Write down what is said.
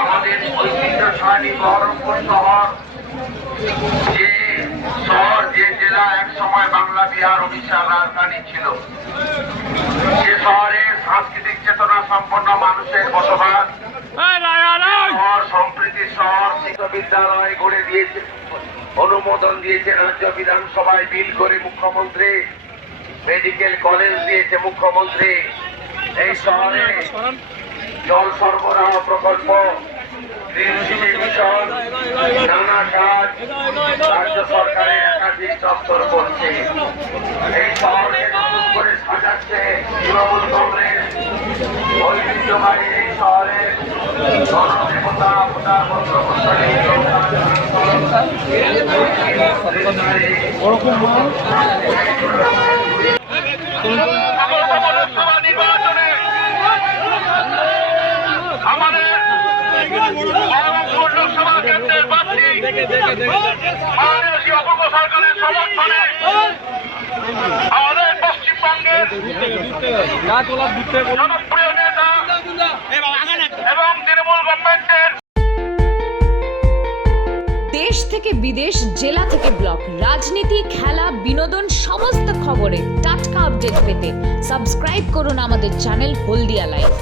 আমাদের ঐতিহ্যশালী বহরমপুর শহর, যে শহর যে জেলা এক সময় বাংলা, বিহার, উড়িষ্যার রাজধানী ছিল, যে শহরে সাংস্কৃতিক চেতনা সম্পন্ন মানুষের বসবাস, শহর সম্প্রীতির শহর, বিশ্ববিদ্যালয় গড়ে দিয়েছে, অনুমোদন দিয়েছে রাজ্য বিধানসভায় বিল করে মুখ্যমন্ত্রী, মেডিকেল কলেজ দিয়েছে মুখ্যমন্ত্রী। এই শহরে জল সরবরাহ প্রকল্প, মিশন, নানা কাজ রাজ্য সরকারের একাধিক দপ্তর করছে। এই শহরকে নতুন করে সাজাচ্ছে তৃণমূল কংগ্রেস। ঐতিহ্যবাহী এই শহরের গণদেবতা অবতার মন্ত্রমন্ডলী নির্বাচনে আমাদের লোকসভা কেন্দ্রের প্রার্থী বাংলাদেশী অপূর্ব সরকারের সমর্থনে আমাদের পশ্চিমবঙ্গের জনপ্রিয় নেতা এবং তৃণমূল গভর্নমেন্টের দেশ থেকে বিদেশ, জেলা থেকে ব্লক, রাজনীতি, খেলা, বিনোদন সমস্ত খবরে টাটকা আপডেট পেতে সাবস্ক্রাইব করুন আমাদের চ্যানেল হলদিয়া লাইভ।